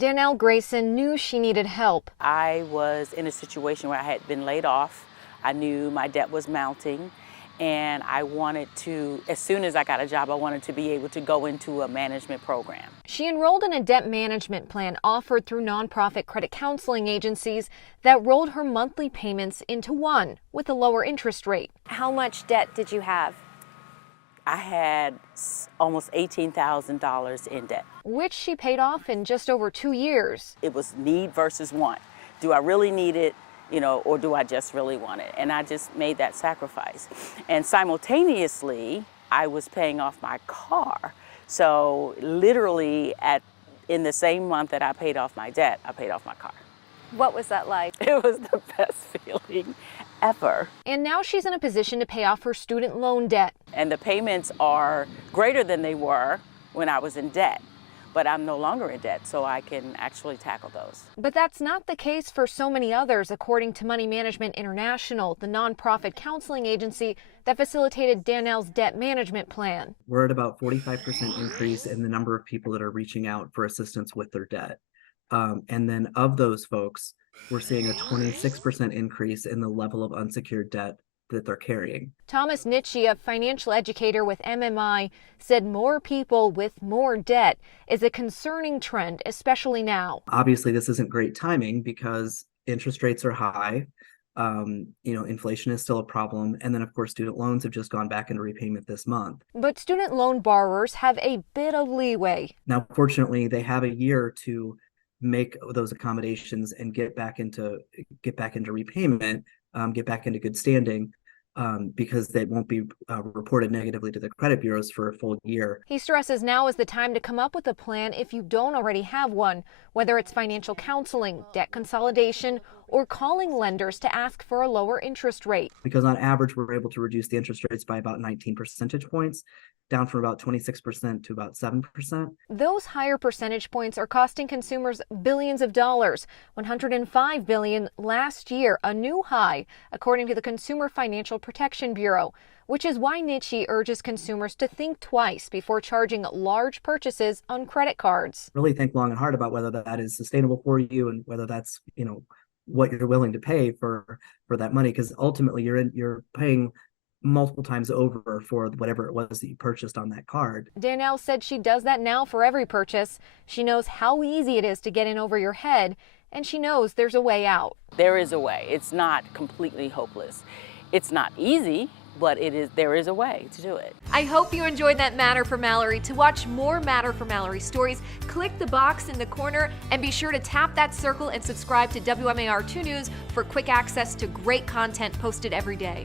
Dannell Grayson knew she needed help. I was in a situation where I had been laid off. I knew my debt was mounting, and I wanted to, as soon as I got a job, I wanted to be able to go into a management program. She enrolled in a debt management plan offered through nonprofit credit counseling agencies that rolled her monthly payments into one with a lower interest rate. How much debt did you have? I had almost $18,000 in debt. Which she paid off in just over 2 years. It was need versus want. Do I really need it, or do I just really want it? And I just made that sacrifice. And simultaneously, I was paying off my car. So literally in the same month that I paid off my debt, I paid off my car. What was that like? It was the best feeling ever. And now she's in a position to pay off her student loan debt. And the payments are greater than they were when I was in debt. But I'm no longer in debt, so I can actually tackle those. But that's not the case for so many others, according to Money Management International, the nonprofit counseling agency that facilitated Dannell's debt management plan. We're at about 45% increase in the number of people that are reaching out for assistance with their debt. And then of those folks, we're seeing a 26% increase in the level of unsecured debt that they're carrying. Thomas Nitsche, a financial educator with MMI, said more people with more debt is a concerning trend, especially now. Obviously, this isn't great timing because interest rates are high. Inflation is still a problem. And then, of course, student loans have just gone back into repayment this month. But student loan borrowers have a bit of leeway. Now, fortunately, they have a year to make those accommodations and get back into repayment, get back into good standing. Because they won't be reported negatively to the credit bureaus for a full year. He stresses now is the time to come up with a plan if you don't already have one, whether it's financial counseling, debt consolidation, or calling lenders to ask for a lower interest rate. Because on average, we're able to reduce the interest rates by about 19 percentage points, down from about 26% to about 7%. Those higher percentage points are costing consumers billions of dollars, $105 billion last year, a new high, according to the Consumer Financial Protection Bureau, which is why Nitsche urges consumers to think twice before charging large purchases on credit cards. Really think long and hard about whether that is sustainable for you and whether that's, what you're willing to pay for that money, because ultimately you're paying multiple times over for whatever it was that you purchased on that card. Dannell said she does that now for every purchase. She knows how easy it is to get in over your head, and she knows there's a way out. There is a way. It's not completely hopeless. It's not easy, but there is a way to do it. I hope you enjoyed that Matter for Mallory. To watch more Matter for Mallory stories, click the box in the corner and be sure to tap that circle and subscribe to WMAR 2 News for quick access to great content posted every day.